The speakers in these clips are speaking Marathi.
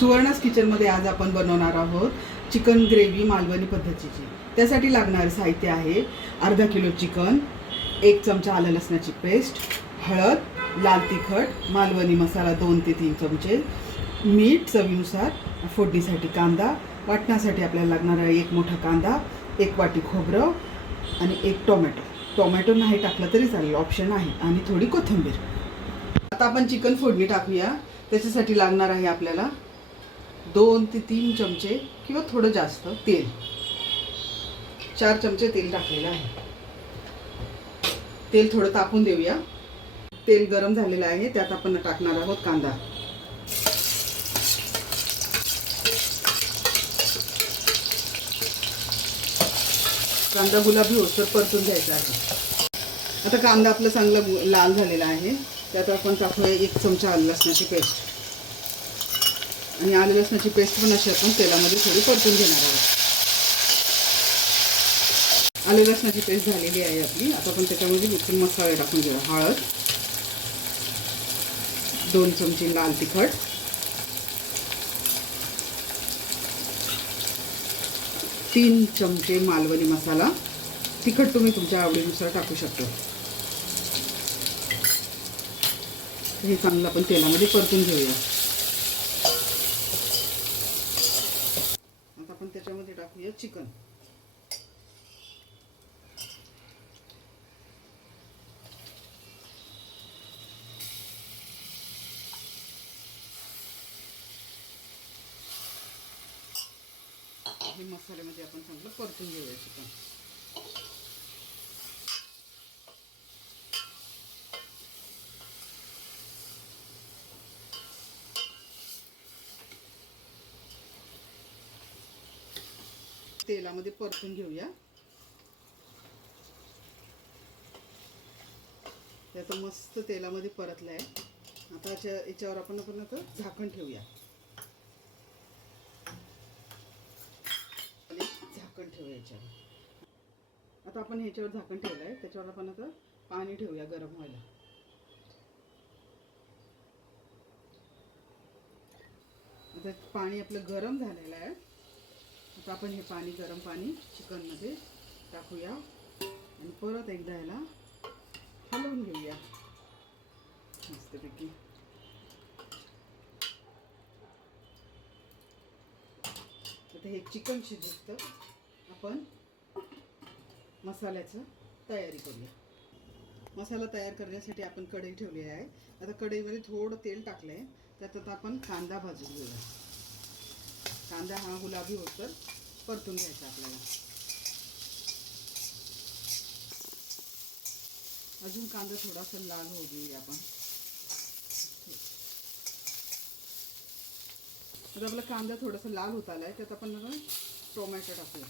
सुवर्णास किचनमध्ये आज आपण बनवणार आहोत चिकन ग्रेव्ही मालवणी पद्धतीची। त्यासाठी लागणारे साहित्य आहे अर्धा किलो चिकन, 1 चमचा आलं लसणाची पेस्ट, हळद, लाल तिखट, मालवणी मसाला 2 ते 3 चमचे, मीठ चवीनुसार, फोडणीसाठी कांदा, वाटण्यासाठी आपल्याला लागणार आहे 1 मोठा कांदा, 1 वाटी खोबरं आणि 1 टोमॅटो। टोमॅटो नाही टाकलं तरी चालेल, ऑप्शन आहे, आणि थोडी कोथिंबीर। आता आपण चिकन फोडणी टाकूया। त्याच्यासाठी लागणार आहे आपल्याला 2 ते 3 चमचे किंवा थोडं जास्त तेल। 4 चमचे तेल टाकलेलं आहे। तेल थोडं तापून देऊया। तेल गरम झालेलं आहे, त्यात आपण टाकणार आहोत कांदा। कांदा गुलाबी होसर परतून घ्यायचा आहे। आता कांदा आपला चांगला लाल झालेला आहे, त्यात आपण टाकूया 1 चमचा आलं लसणाची पेस्ट, आणि आलं लसणाची पेस्ट पण अशी आपण तेलामध्ये थोडी परतून घेणार आहोत। आलं लसणाची पेस्ट झालेली आहे आपली। आता आपण त्याच्यामध्ये मिक्सर मसाले टाकून घेऊया। हळद, 2 चमचे लाल तिखट, 3 चमचे मालवणी मसाला। तिखट तुम्ही तुमच्या आवडीनुसार टाकू शकता। हे चांगलं आपण तेलामध्ये परतून घेऊया। आता आपण त्याच्यामध्ये टाकूया चिकन। हे मसाल्यामध्ये आपण चांगलं परतून घेऊया चिकन। तेलामध्ये परतून घेऊया। आता मस्त तेलामध्ये परतलं आहे। आता याच्यावर आपण आता झाकण ठेवूया। झाकण ठेवूया याच्यावर। आता आपण ह्याच्यावर झाकण ठेवलं आहे, त्याच्यावर आपण आता पाणी ठेवूया गरम व्हायला। आता पाणी आपलं गरम झालेलं आहे। आता आपण हे पाणी, गरम पाणी चिकनमध्ये टाकूया आणि परत एकदा याला हलवून घेऊया मस्तपैकी। आता हे चिकन शिजतं आपण मसाल्याचं तयारी करूया। मसाला तयार करण्यासाठी आपण कढई ठेवली आहे। आता कढईमध्ये थोडं तेल टाकलं आहे, त्यात आता आपण कांदा भाजून घेऊया। कांदा हा गुलाबी होतं परतून घ्यायचा आपल्याला। अजून कांदा थोडासा लाल होऊ देऊया आपण। आता आपला कांदा थोडासा लाल होत आलाय, त्यात आपण टोमॅटो टाकूया।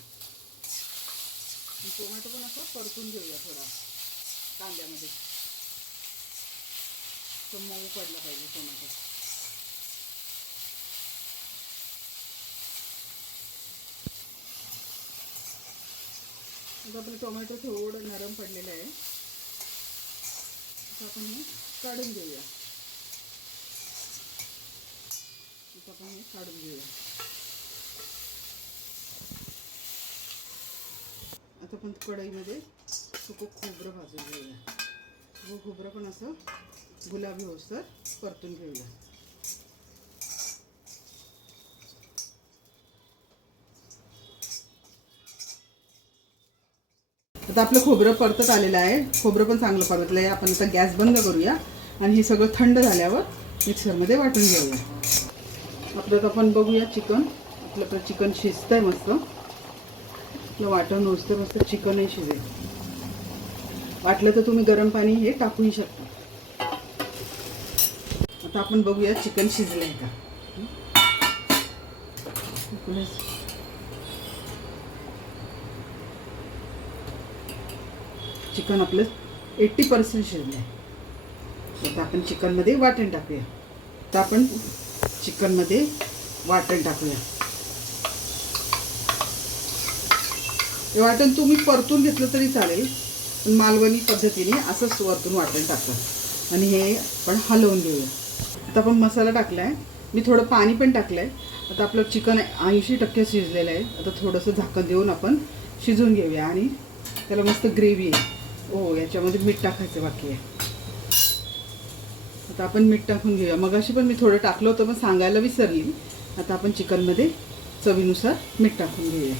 टोमॅटो पण असं परतून घेऊया थोडा कांद्यामध्ये, तो मऊ पडला पाहिजे टोमॅटो। आता आपलं टोमॅटो थोडं नरम पडलेलं आहे, आता आपण हे काढून घेऊया। आता आपण हे काढून घेऊया। आता आपण कढईमध्ये सुकं खोबरं भाजून घेऊया। व खोबरं पण असं गुलाबी होसर परतून घेऊया। आता आपलं खोबरं परतत आलेलं आहे। खोबरं पण चांगलं परतलं आहे। आपण आता गॅस बंद करूया आणि हे सगळं थंड झाल्यावर मिक्सरमध्ये वाटून घेऊया। आपलं आपण बघूया चिकन, आपलं चिकन शिजतंय मस्त। आपलं वाटण नुसतं मस्त चिकनही शिजेल। वाटलं तर तुम्ही गरम पाणी हे टाकूही शकता। आता आपण बघूया चिकन शिजलंय का। चिकन आपलं 80% शिजलंय। आता आपण चिकनमध्ये वाटण टाकूया। आता आपण चिकनमध्ये वाटण टाकूया। हे वाटण तुम्ही परतून घेतलं तरी चालेल, पण मालवणी पद्धतीने असंच वरतून वाटण टाकलं आणि हे आपण हलवून घेऊया। आता आपण मसाला टाकलाय, मी थोडं पाणी पण टाकलं आहे. आता आपलं चिकन 80% शिजलेलं आहे. आता थोडंसं झाकण देऊन आपण शिजवून घेऊया आणि त्याला मस्त ग्रेव्ही आहे. ओ याच्यामध्ये मीठ टाकायचं बाकी आहे. आता आपण मीठ टाकून घेऊया. मगाशी पण मी थोडं टाकलं होतं पण सांगायला विसरली. आता आपण चिकनमध्ये चवीनुसार मीठ टाकून घेऊया.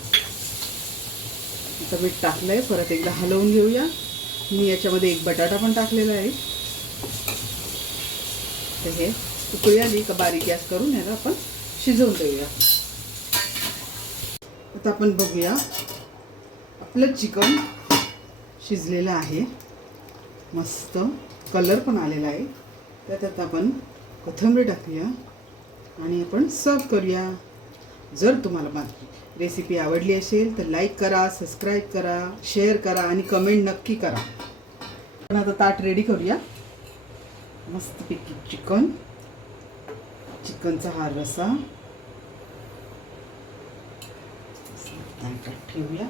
आता मीठ टाकलं आहे. परत एकदा हलवून घेऊया. मी याच्यामध्ये एक बटाटा पण टाकलेला आहे. तर हे उकळी आली का बारीक गॅस करून याला आपण शिजवून देऊया. आता आपण बघूया आपलं चिकन शिजलेलं आहे. मस्त कलर पण आलेला आहे. त्यात आपण कोथिंबीर टाकूया आणि आपण सर्व करूया. जर तुम्हाला माझी रेसिपी आवडली असेल तर लाईक करा, सबस्क्राईब करा, शेअर करा आणि कमेंट नक्की करा. आपण आता ताट रेडी करूया. मस्तपैकी चिकनचा हा रसा ताटात ठेवूया.